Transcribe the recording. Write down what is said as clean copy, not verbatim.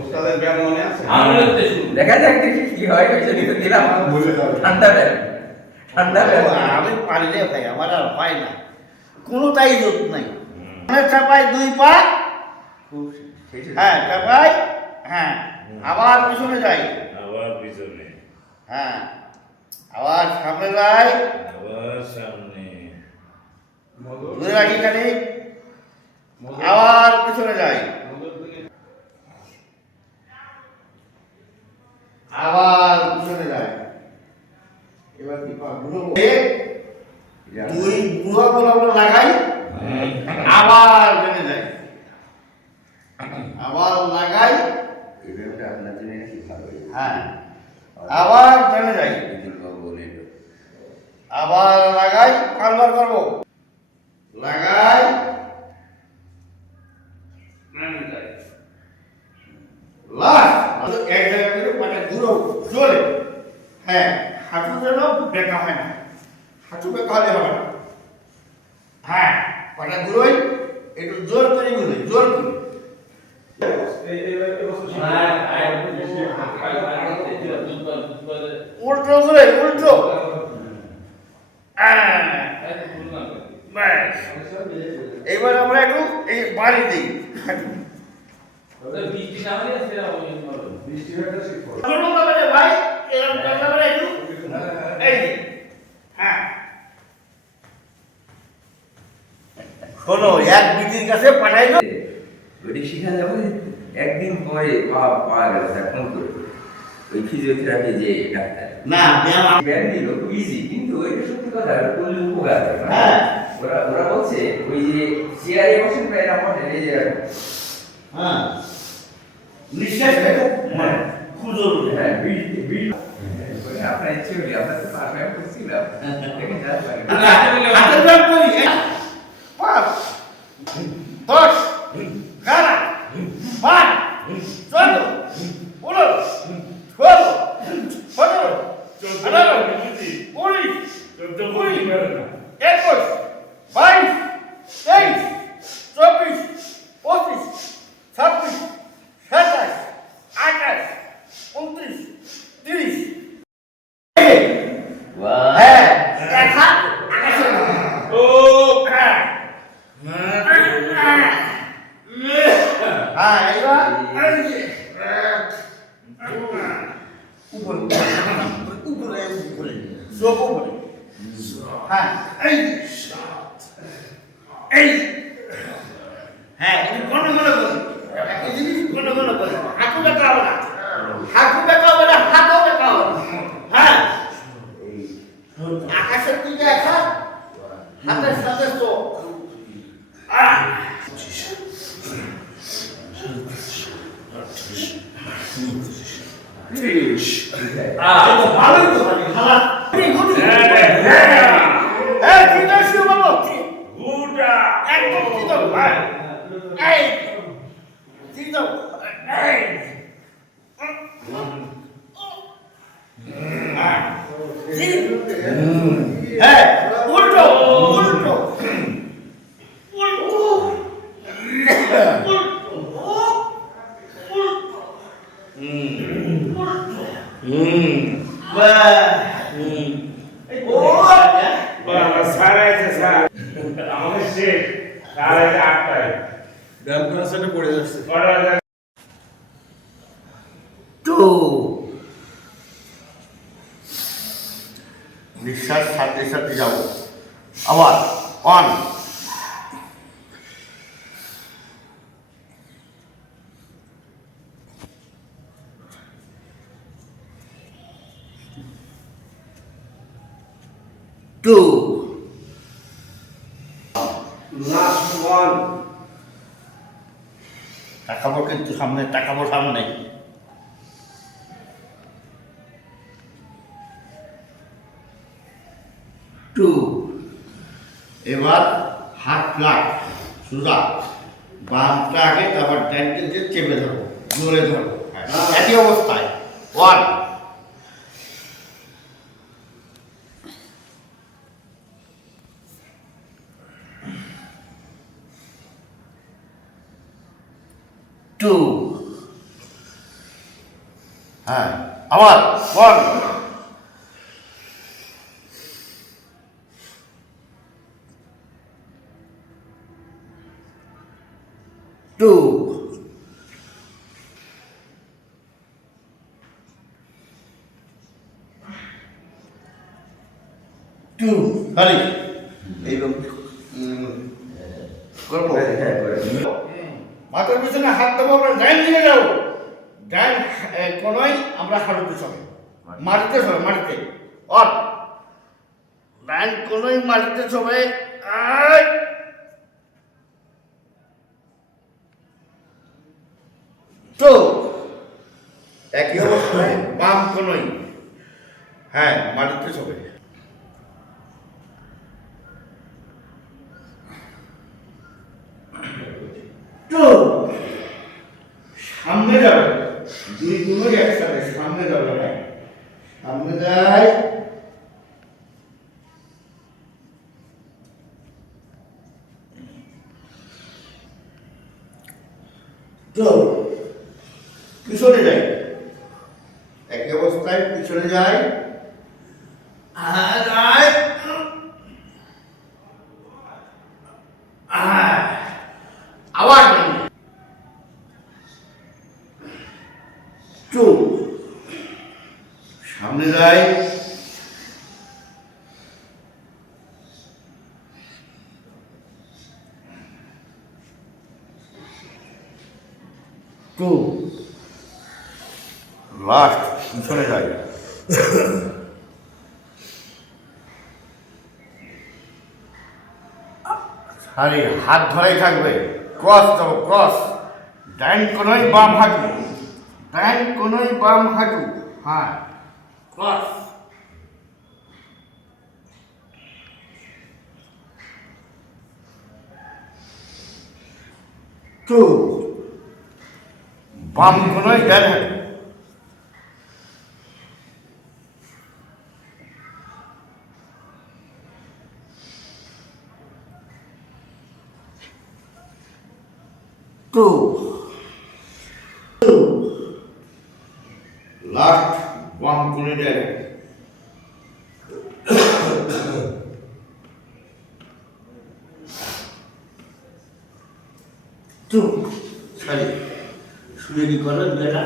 উস্তাদের ব্যায়াম মনে আছে? দেখা যাক দেখি কি হয়। ওই জন্য দিলাম ঠান্ডা ব্যায়াম। ঠান্ডা ব্যায়াম আমি পারি রে ভাই, আমার আর হয় না, কোনোটাই জোর নাই। চাপাই 2 পা, হ্যাঁ চাপাই, হ্যাঁ আবার পিছনে যাই, আবার পিছনে, হ্যাঁ আবার সামনে যাই, আবার সামনে, ধরে রাখি খালি, আবার পিছনে যাই, আবার পিছনে যাই। এবার কি পা ঘুরবো, 2 বুড়ো বলা লাগাই, আবার বেড়ে যাই, আবার লাগাই, আপনার জন্য নাকি ভালো। হ্যাঁ আবার বেড়ে যাই, আবার লাগাই, কারবার করবো, লাগাই, লাস্ট এক জায়গা করে পাটা ঘুরো চলে। হ্যাঁ হাঁটু যেন বেঁকা হয় না, হাঁটু বেঁকা হলে হবে না। হ্যাঁ পাটা ঘুরোই, একটু জোর করে ঘুরোই, জোর করে। উল্টো ঘুরে, উল্টো, ব্যাস। এইবার আমরা একটু এই বাড়ি দিই হাঁটু। ভাই এরকম করতে পারে একটু, এই যে, হ্যাঁ শোনো, এক বিটির কাছে পাঠাই না, ওইটি শিখা যাবে একদিন পরে পাওয়া গেল স্যার ফোন করে। ওই ফিজিওথেরাপি যে ডাক্তার না ব্যায়াম ব্যায়াম দিল খুব ইজি, কিন্তু ওইটা সত্যি কথা করলে উপকার হয়। হ্যাঁ ওরা ওরা বলছে ওই যে চেয়ারে বসেন বা এরা বসেন এই যে হ্যাঁ নিঃশ্বাসটা খুব জরুরি। হ্যাঁ বিল আপনার ইচ্ছে হলে আপনার তো পাশ ব্যায়াম করছিলাম দেখেন যা লাগে। হাতের ব্যায়াম করি, 5 10 11 12 14 15 16 17 18 19 20 21 22 23 24 25 26 27 28 29 30। হ্যাঁ দেখা আকাশে ও হ্যাঁ এইবার উপরে উপরে উপরে চোখ উপরে, হ্যাঁ এই এই হ্যাঁ কোনো মনে করি একটা জিনিস কোনো মনে করি, হাঁটু ব্যথা হবে না, হাঁটু ব্যথা হবে না, হাতও ব্যথা হবে না। হ্যাঁ আকাশের দিকে দেখা, হাতের সাথে চোখ, ভালোই তো মানে খালা একদম চিন্তা ভাই, এই চিন্তা এই হ্যাঁ উল্টো উল্টো উল্টো নিঃশ্বাস সাথে সাথে যাবো, আবার 1 2 লাস্ট 1। টাকাবো কিন্তু সামনে, টাকাবো সামনে, 2। এবার হাত রাখ সোজা, বামটা আগে, তারপর ডানকে দিয়ে চেপে ধরো, জোরে ধরো, একই অবস্থায় 1 2 হ্যাঁ আবার 1 2 খালি এইভাবে করবো হ্যাঁ করে মাথার পিছনে হাত দেবো আমরা ডাইন দিকে যাবো ডাইন কোনোই আমরা হাঁটুতে সবে মাটিতে সবে মাটিতে অন ডাইন কোনোই মাটিতে সবে তো একই অবস্থায় বাম কোনোই হ্যাঁ মাটিতে সবে তো সামনে যাবে দুই কোনোই একসাথে সামনে যাবে না সামনে যায় তো পিছনে যায় একই অবস্থায় পিছনে যায় যায় আবার টু সামনে যায় টু লাস্ট পিছনে যায় আরে হাত ধরাই থাকবে ক্রস দেবো ক্রস ডাইন কোনোই বাম হাঁটু ডাইন কোনোই বাম হাঁটু হ্যাঁ ক্রস টু বাম কোনোই ডান হাঁটু টু লাস্ট বাম কোণে যায় টু সরি শুয়ে কি করো বেটা